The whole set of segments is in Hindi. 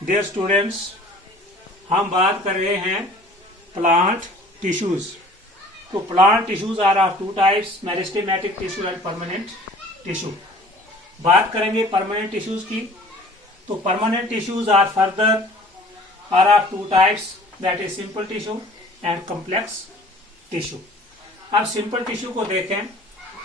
डियर स्टूडेंट्स, हम बात कर रहे हैं प्लांट टिश्यूज। तो plant tissues are of two types, meristematic tissue and permanent tissue. बात करेंगे परमानेंट टिश्यूज की। तो permanent tissues are further are of two types, that is simple tissue and complex tissue. अब सिंपल टिश्यू को देखें।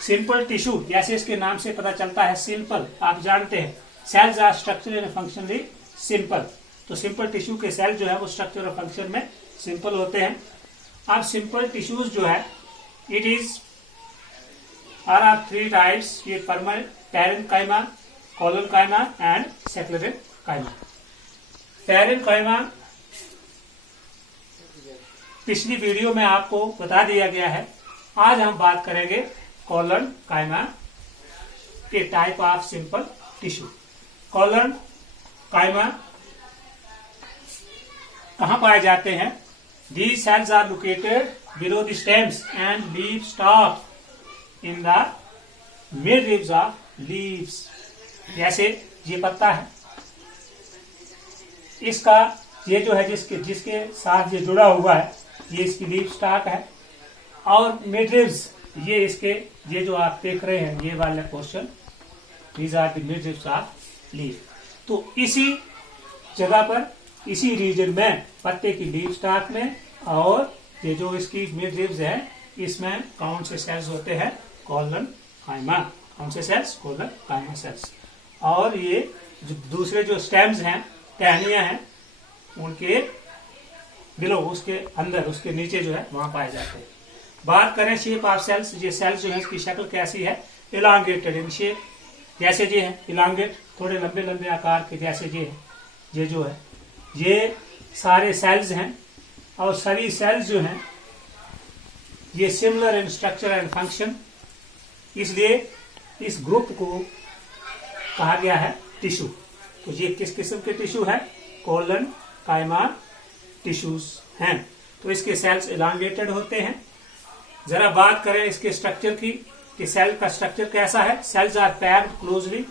सिंपल टिश्यू जैसे इसके नाम से पता चलता है, सिंपल, आप जानते हैं cells are structure and functionally simple. तो सिंपल टिश्यू के सेल जो है वो स्ट्रक्चर और फंक्शन में सिंपल होते हैं। अब सिंपल टिश्यूज जो है it is are of three types, ये permanent, parenchyma, collenchyma and sclerenchyma. Parenchyma पिछली वीडियो में आपको बता दिया गया है। आज हम बात करेंगे कोलोनकाइमा के टाइप ऑफ सिंपल टिश्यू। कोलोनकाइमा कहां पाए जाते हैं? These cells are located below the stems and leaf stalk in the midribs of leaves। जैसे ये पत्ता है, इसका ये जो है जिसके साथ ये जुड़ा हुआ है, ये इसकी लीफ स्टॉक है। और मिडरिब्स ये इसके, ये जो आप देख रहे हैं ये वाला portion, these are the midribs of leaf। तो इसी जगह पर, इसी रीजन में, पत्ते की लीफ स्टॉक में और ये जो इसकी मिड रिब्स है, इसमें कौन से सेल्स होते हैं? कोलोनकाइमा। कौन से सेल्स? कोलोनकाइमा सेल्स। और ये जो दूसरे जो स्टेम्स हैं, टहनियां हैं, उनके बिलो, उसके अंदर, उसके नीचे जो है वहां पाए जाते हैं। बात करें शेप ऑफ सेल्स, ये सेल्स जो है इसकी शक्ल कैसी है? इलांगेटेड इन शेप, जैसे ये है इलांगेट, थोड़े लंबे लंबे आकार के, जैसे ये है, ये जो है ये सारे सेल्स हैं। और सभी सेल्स जो हैं ये similar in structure and function, इसलिए इस ग्रुप को कहा गया है टिश्यू। तो ये किस किस्म के टिश्यू है? कोलोनकाइमा टिश्यूज हैं। तो इसके सेल्स इलांगेटेड होते हैं। जरा बात करें इसके स्ट्रक्चर की कि सेल का स्ट्रक्चर कैसा है। Cells are packed closely,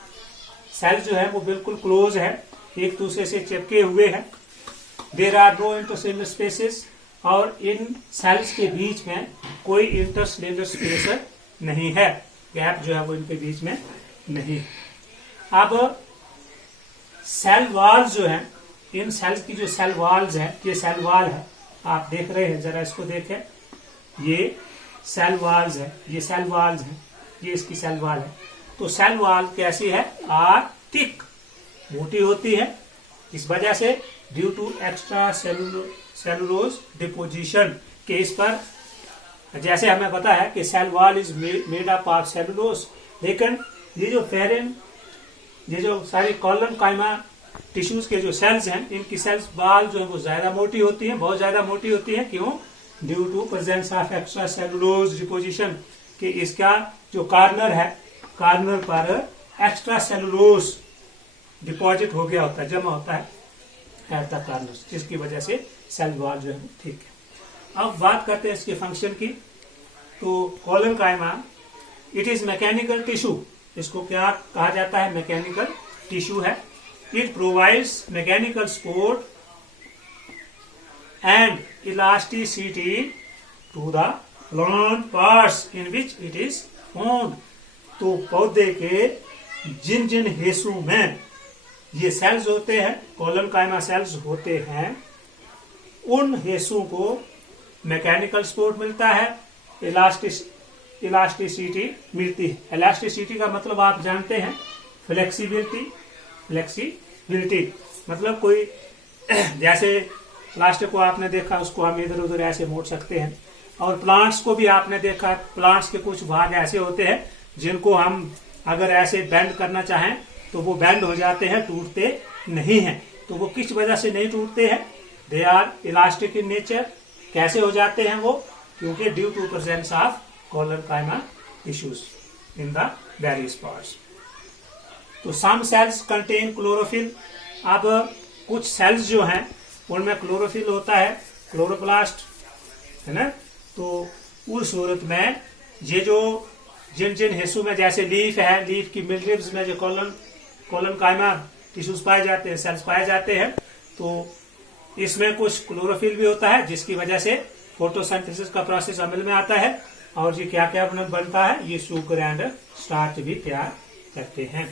cells जो है वो बिल्कुल क्लोज है, एक दूसरे से चिपके हुए हैं। There are no intercellular spaces, और इन सेल्स के बीच में कोई इंटरसेलुलर स्पेस नहीं है, गैप जो है वो इनके बीच में नहीं। अब सेल वॉल्स जो है, इन सेल्स की जो सेल वॉल्स है, ये सेल वॉल है, आप देख रहे हैं, जरा इसको देखें, ये सेल वॉल्स है, ये सेल वॉल्स है, ये इसकी सेल वॉल है। तो सेल वॉल कैसी है? आर थिक, मोटी होती है। इस वजह से due to extra cellulose deposition के, इस पर जैसे हमें पता है कि cell wall is made up of cellulose, लेकिन ये जो सारी कोलोनकाइमा टिश्यूज के जो सेल्स हैं, इनकी सेल्स वॉल जो है वो ज्यादा मोटी होती है, बहुत ज्यादा मोटी होती है। क्यों? Due to presence of extra cellulose deposition, कि इसका जो कॉर्नर है, कॉर्नर पर एक्स्ट्रा सेलुलोज डिपॉजिट हो गया होता है, जमा होता है एट द कॉर्नर, जिसकी वजह से सेल वॉल जो है ठीक है। अब बात करते हैं इसके फंक्शन की। तो collenchyma it is mechanical tissue, इसको क्या कहा जाता है? मैकेनिकल टिश्यू है। It provides mechanical support and elasticity to the plant parts in which it is found. तो पौधे के जिन जिन हिस्सों में ये सेल्स होते हैं, कोलोनकाइमा सेल्स होते हैं, उन हिस्सों को मैकेनिकल सपोर्ट मिलता है, इलास्टिसिटी मिलती है। इलास्टिसिटी का मतलब आप जानते हैं, फ्लेक्सिबिलिटी। फ्लेक्सिबिलिटी मतलब कोई, जैसे प्लास्टिक को आपने देखा, उसको हम इधर उधर ऐसे मोड़ सकते हैं। और प्लांट्स को भी आपने देखा, प्लांट्स के कुछ भाग ऐसे होते हैं जिनको हम अगर ऐसे बेंड करना चाहें तो वो बेंड हो जाते हैं, टूटते नहीं हैं। तो वो किस वजह से नहीं टूटते हैं? They are elastic in nature. कैसे हो जाते हैं वो? क्योंकि due to presence of collenchyma tissues in the various parts. तो सम सेल्स कंटेन क्लोरोफिल। अब कुछ सेल्स जो हैं उनमें क्लोरोफिल होता है, क्लोरोप्लास्ट, है ना। तो उस सूरत में ये जो जिन जिन हिस्सों में, जैसे लीफ है, लीफ की मिडरिब्स में जो कोलोनकाइमा टिश्यूज पाए जाते हैं, सेल्स पाए जाते हैं, तो इसमें कुछ क्लोरोफिल भी होता है जिसकी वजह से फोटोसिंथेसिस का प्रोसेस अमल में आता है, और ये क्या क्या बनता है, ये शुगर एंड स्टार्च भी तैयार करते हैं।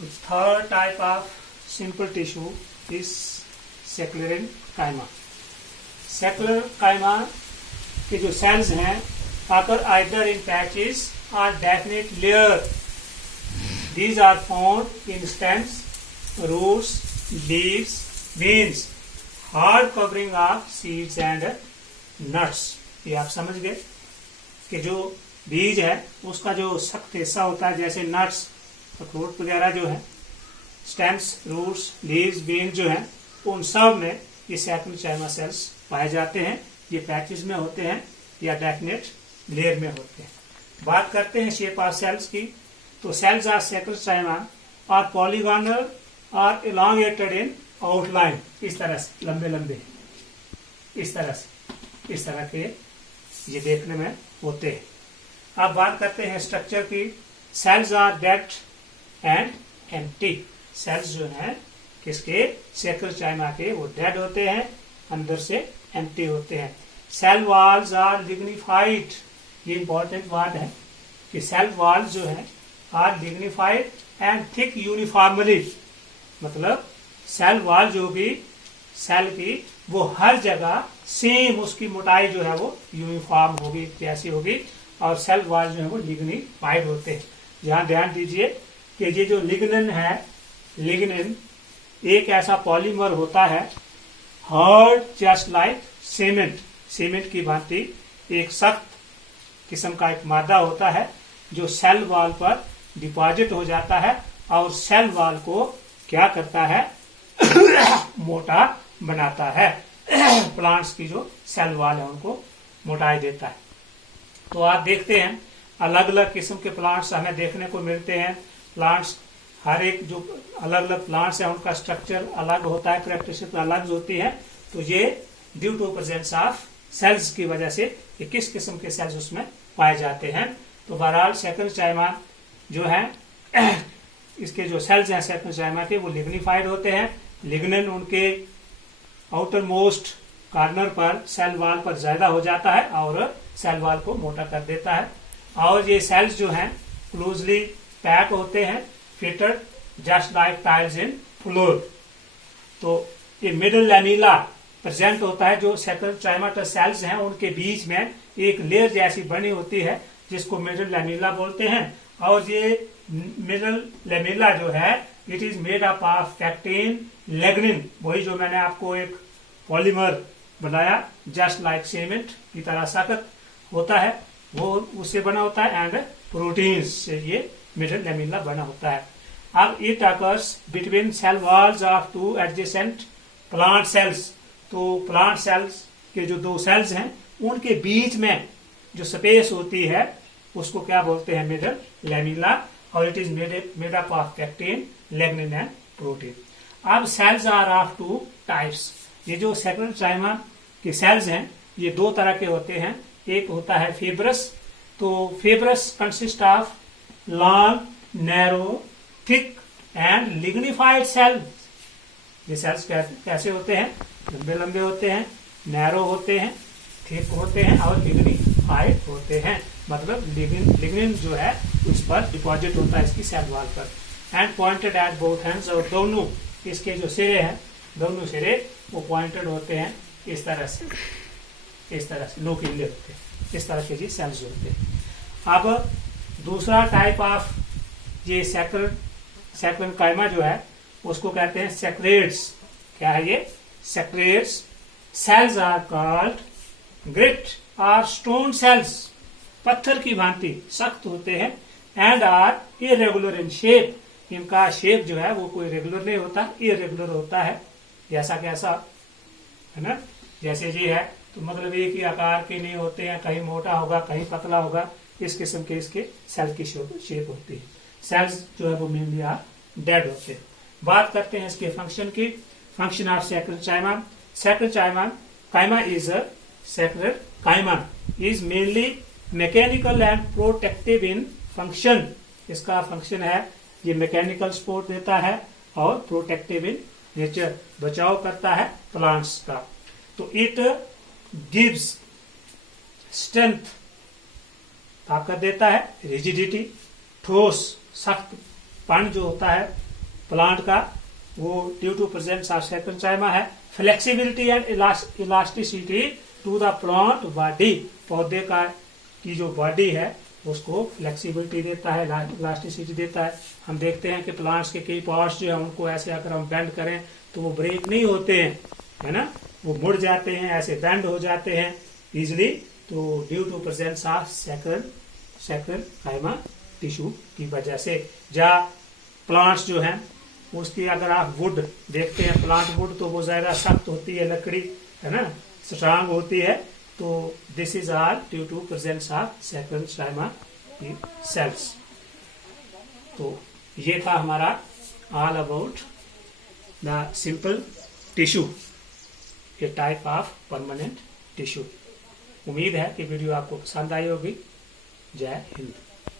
Third type of simple tissue is secular कायमा। सेक्युलर कायमा के जो सेल्स हैं occur either in patches or definite layer. These are found in stems, roots, leaves, veins, hard covering of seeds and nuts. ये आप समझ गए कि जो बीज है उसका जो सख्त हिस्सा होता है, जैसे नट्स, अखरोट वगैरह जो है, स्टेम्स, रूट्स, लीव्स, वेन जो है, उन सब में ये सेक्युलर कायमा सेल्स पाए जाते हैं। ये पैचेस में होते हैं या डेफिनेट लेयर में होते हैं। बात करते हैं शेप ऑफ सेल्स की, तो सेल्स आर सेक्युलर कायमा और पॉलीगोनल और इलांगेटेड इन आउटलाइन, इस तरह से लंबे लंबे, इस तरह के ये देखने में होते हैं। अब बात करते हैं स्ट्रक्चर की। Cells are dead and empty. Cells जो है किसके, सेक्युलर कायमा के, वो डेड होते हैं, अंदर से एम्प्टी होते हैं। Cell walls are lignified. ये इंपॉर्टेंट बात है कि सेल वॉल्स जो है are lignified and thick uniformly, मतलब सेल वॉल जो भी सेल की वो हर जगह सेम, उसकी मोटाई जो है वो यूनिफॉर्म होगी, कैसी होगी, और सेल वॉल जो है वो लिग्निफाइड होते हैं। यहाँ ध्यान दीजिए कि ये जो लिग्निन है, लिग्निन एक ऐसा पॉलीमर होता है, hard just like cement, cement की भांति एक सख्त किस्म का एक मादा होता है जो सेल वॉल पर डिपॉजिट हो जाता है और सेल वॉल को क्या करता है मोटा बनाता है। प्लांट्स की जो सेल वॉल है उनको मोटाई देता है। तो आप देखते हैं अलग अलग किस्म के प्लांट्स हमें देखने को मिलते हैं। प्लांट्स, हर एक जो अलग अलग प्लांट्स है उनका स्ट्रक्चर अलग होता है, कैरेक्टरिस्टिक अलग होती है। तो ये due to presence of cells की वजह से ये किस किस्म के सेल्स उसमें पाए जाते हैं। तो बहरहाल सेक्युलर कायमा जो है इसके जो सेल्स हैं सेक्युलर कायमा के, वो लिग्निफाइड होते हैं। लिग्निन उनके आउटर मोस्ट कॉर्नर पर सेल वॉल पर ज्यादा हो जाता है और सेल वॉल को मोटा कर देता है। और ये सेल्स जो हैं क्लोजली पैक होते हैं, फिटेड जस्ट लाइक टाइल्स इन फ्लोर। तो ये मिडल लैमेला प्रेजेंट होता है। जो सेक्युलर कायमा सेल्स हैं उनके बीच में एक लेयर जैसी बनी होती है जिसको मिडल लैमेला बोलते हैं। और ये मिडल लैमेला जो है it is made up of pectin, lignin, वही जो मैंने आपको एक पॉलीमर बनाया जस्ट लाइक सीमेंट की तरह सख्त होता है, वो उससे बना होता है, एंड प्रोटीन्स से ये मिडल लैमेला बना होता है। अब it occurs between cell walls of two adjacent plant cells. तो प्लांट सेल्स के जो दो सेल्स हैं उनके बीच में जो स्पेस होती है उसको क्या बोलते हैं, मिडल लैमेला, और it is made up of pectin, lignin and protein. अब cells are of two types. ये जो सेक्युलर कायमा के सेल्स हैं ये दो तरह के होते हैं। एक होता है फेब्रस। तो fibres consist of long, narrow, thick and lignified cells. ये सेल्स कैसे होते हैं, लंबे लंबे होते हैं, नैरो होते हैं, थिक होते हैं और लिग्निफाइड होते हैं। मतलब लिग्निन जो है उस पर डिपॉजिट होता है इसकी सेल वॉल पर। And pointed at both hands, और दोनों इसके जो सिरे हैं, दोनों सिरे वो पॉइंटेड होते हैं इस तरह से, लोकीले होते हैं, इस तरह के जी सेल्स होते हैं। अब दूसरा टाइप ऑफ ये सेक्युलर कायमा जो है उसको कहते हैं सेक्रेट्स। क्या है ये, sclereids. Cells are called grit और स्टोन सेल्स, पत्थर की भांति सख्त होते हैं, and are irregular in shape. इनका शेप जो है वो कोई रेगुलर नहीं होता, इरेगुलर होता है, जैसा कैसा है ना, जैसे ये है तो मतलब एक ही आकार के नहीं होते हैं, कहीं मोटा होगा कहीं पतला होगा, इस किस्म के इसके सेल की शेप होती है। सेल्स जो है वो मेनली आर डेड होते हैं। बात करते हैं इसके फंक्शन की। फंक्शन ऑफ सेक्युलर कायमा। सेक्युलर कायमा इज अ सेक्युलर कायमा is mainly mechanical and protective in function. इसका फंक्शन है ये मैकेनिकल सपोर्ट देता है और प्रोटेक्टिव इन नेचर, बचाव करता है प्लांट्स का। तो इट गिव्स स्ट्रेंथ, ताकत देता है, रिजिडिटी, ठोस सख्तपन जो होता है प्लांट का वो due to presence of sclerenchyma है। Flexibility and elasticity to the plant body, पौधे का की जो बॉडी है उसको फ्लेक्सिबिलिटी देता है, इलास्टिसिटी देता है। हम देखते हैं कि प्लांट्स के कई पार्ट्स जो है उनको ऐसे अगर हम बेंड करें तो वो ब्रेक नहीं होते हैं, है ना, वो मुड़ जाते हैं, ऐसे बेंड हो जाते हैं इजिली। तो due to presence of sclerenchyma tissue की वजह से। या प्लांट्स जो हैं उसकी अगर आप वुड देखते हैं, प्लांट वुड, तो वो ज्यादा सख्त होती है लकड़ी, है ना, स्ट्रांग होती है। तो this is all due to presence of sclerenchyma cells. तो ये था हमारा all about the simple tissue, a type of permanent tissue. उम्मीद है कि वीडियो आपको पसंद आई होगी। जय हिंद।